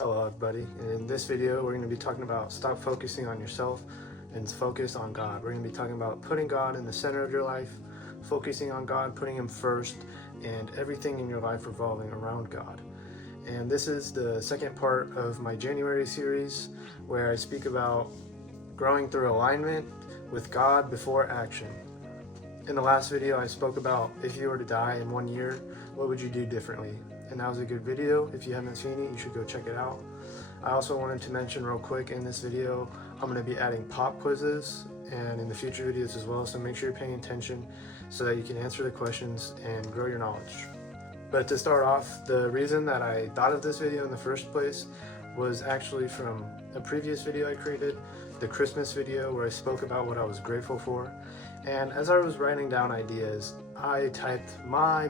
Hello everybody. In this video we're going to be talking about stop focusing on yourself and focus on God. We're going to be talking about putting God in the center of your life, focusing on God, putting Him first, and everything in your life revolving around God. And this is the second part of my January series where I speak about growing through alignment with God before action. In the last video I spoke about if you were to die in 1 year, what would you do differently? And that was a good video. If you haven't seen it, you should go check it out. I also wanted to mention real quick in this video, I'm going to be adding pop quizzes and in the future videos as well, so make sure you're paying attention so that you can answer the questions and grow your knowledge. But to start off, the reason that I thought of this video in the first place was actually from a previous video I created, the Christmas video where I spoke about what I was grateful for. And as I was writing down ideas, I typed my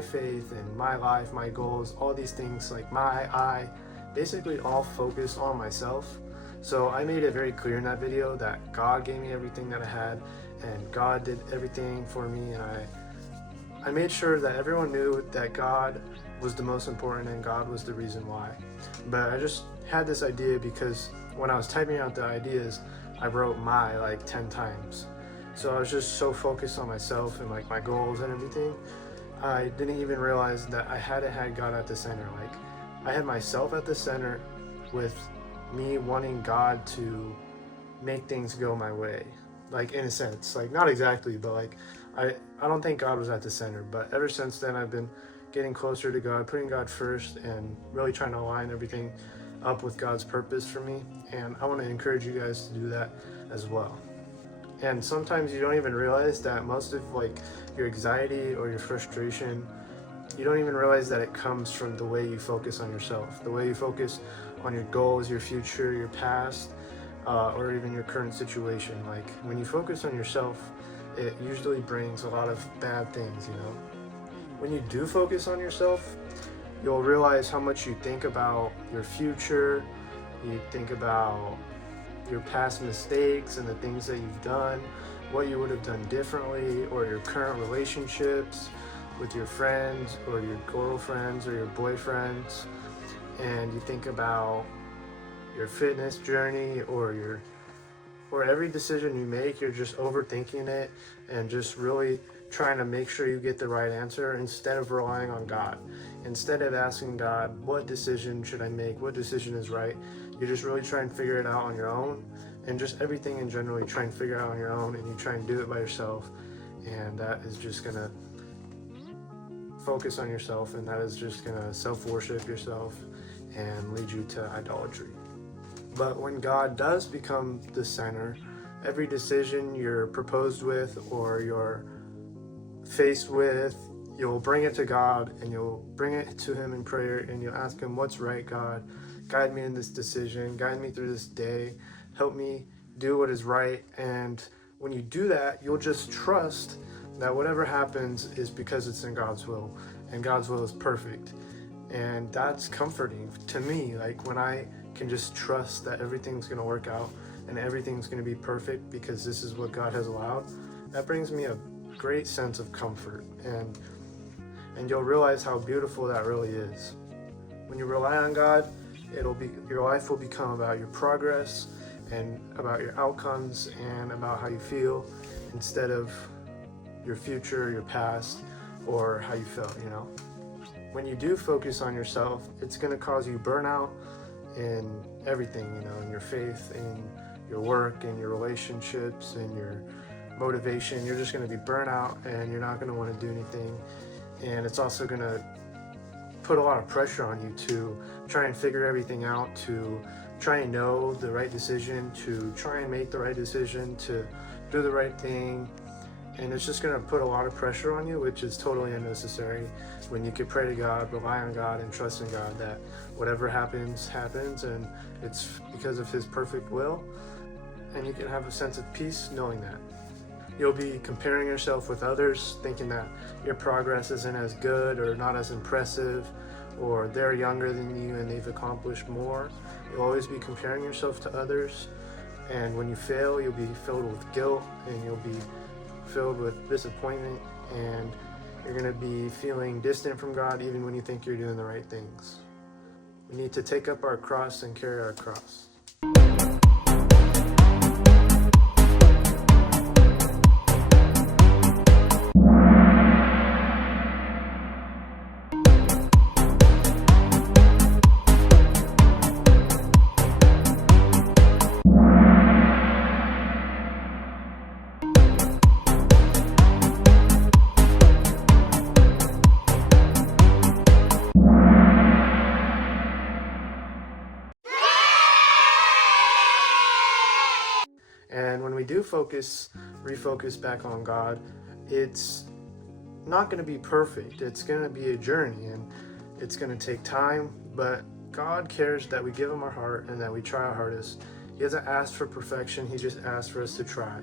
faith and my life, my goals, all these things, like I basically all focus on myself. So I made it very clear in that video that God gave me everything that I had and God did everything for me, and I made sure that everyone knew that God was the most important and God was the reason why. But I just had this idea because when I was typing out the ideas, I wrote like 10 times. So I was just so focused on myself and like my goals and everything, I didn't even realize that I hadn't had God at the center. Like I had myself at the center with me wanting God to make things go my way. Like in a sense, like not exactly, but like I don't think God was at the center. But ever since then I've been getting closer to God, putting God first and really trying to align everything up with God's purpose for me. And I want to encourage you guys to do that as well. And sometimes you don't even realize that most of like your anxiety or your frustration, you don't even realize that it comes from the way you focus on yourself, the way you focus on your goals, your future, your past, or even your current situation. Like when you focus on yourself, it usually brings a lot of bad things, you know. When you do focus on yourself, you'll realize how much you think about your future, you think about your past mistakes and the things that you've done, what you would have done differently, or your current relationships with your friends or your girlfriends or your boyfriends. And you think about your fitness journey or every decision you make, you're just overthinking it and just really trying to make sure you get the right answer instead of relying on God. Instead of asking God, what decision should I make? What decision is right? You just really try and figure it out on your own, and just everything in general, you try and figure out on your own, and you try and do it by yourself. And that is just gonna focus on yourself, and that is just gonna self-worship yourself and lead you to idolatry. But when God does become the center, every decision you're proposed with or you're faced with, you'll bring it to God and you'll bring it to Him in prayer and you'll ask Him, what's right, God? Guide me in this decision, guide me through this day, help me do what is right. And when you do that, you'll just trust that whatever happens is because it's in God's will, and God's will is perfect. And that's comforting to me, like when I can just trust that everything's going to work out and everything's going to be perfect because this is what God has allowed. That brings me a great sense of comfort, and you'll realize how beautiful that really is. When you rely on God, your life will become about your progress and about your outcomes and about how you feel instead of your future, your past, or how you felt, you know. When you do focus on yourself, it's going to cause you burnout in everything, you know, in your faith, in your work, in your relationships, in your motivation. You're just going to be burnt out and you're not going to want to do anything. And it's also going to put a lot of pressure on you to try and figure everything out, to try and know the right decision, to try and make the right decision, to do the right thing. And it's just going to put a lot of pressure on you, which is totally unnecessary when you could pray to God, rely on God, and trust in God that whatever happens, happens, and it's because of His perfect will. And you can have a sense of peace knowing that. You'll be comparing yourself with others, thinking that your progress isn't as good or not as impressive, or they're younger than you and they've accomplished more. You'll always be comparing yourself to others, and when you fail, you'll be filled with guilt and you'll be filled with disappointment, and you're going to be feeling distant from God even when you think you're doing the right things. We need to take up our cross and carry our cross. And when we do refocus back on God, it's not going to be perfect. It's going to be a journey, and it's going to take time, but God cares that we give him our heart and that we try our hardest. He doesn't ask for perfection, he just asks for us to try.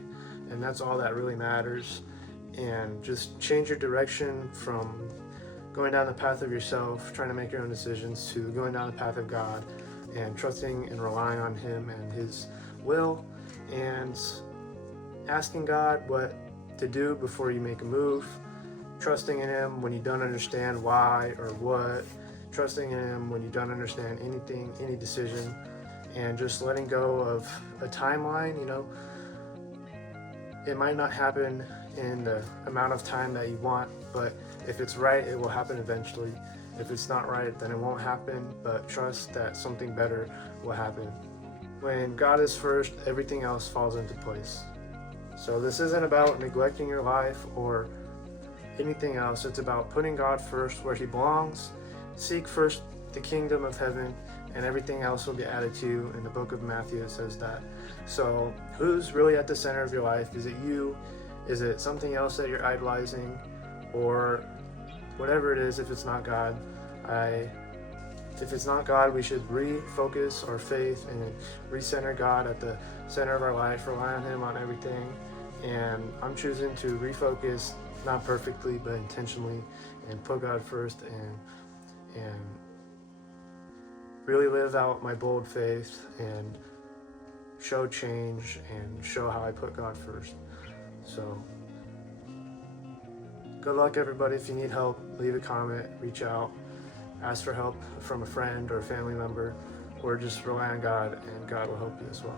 And that's all that really matters. And just change your direction from going down the path of yourself, trying to make your own decisions, to going down the path of God and trusting and relying on him and his will, and asking God what to do before you make a move, trusting in him when you don't understand why or what, trusting in him when you don't understand anything, any decision, and just letting go of a timeline. It might not happen in the amount of time that you want, but if it's right, it will happen eventually. If it's not right, then it won't happen, but trust that something better will happen. When God is first, everything else falls into place. So this isn't about neglecting your life or anything else. It's about putting God first where he belongs. Seek first the kingdom of heaven, and everything else will be added to you. In the book of Matthew, it says that. So who's really at the center of your life? Is it you? Is it something else that you're idolizing? Or whatever it is, if it's not God, if it's not God, we should refocus our faith and recenter God at the center of our life, rely on him on everything. And I'm choosing to refocus, not perfectly, but intentionally, and put God first, and really live out my bold faith and show change and show how I put God first. So good luck, everybody. If you need help, leave a comment, reach out, ask for help from a friend or a family member, or just rely on God, and God will help you as well.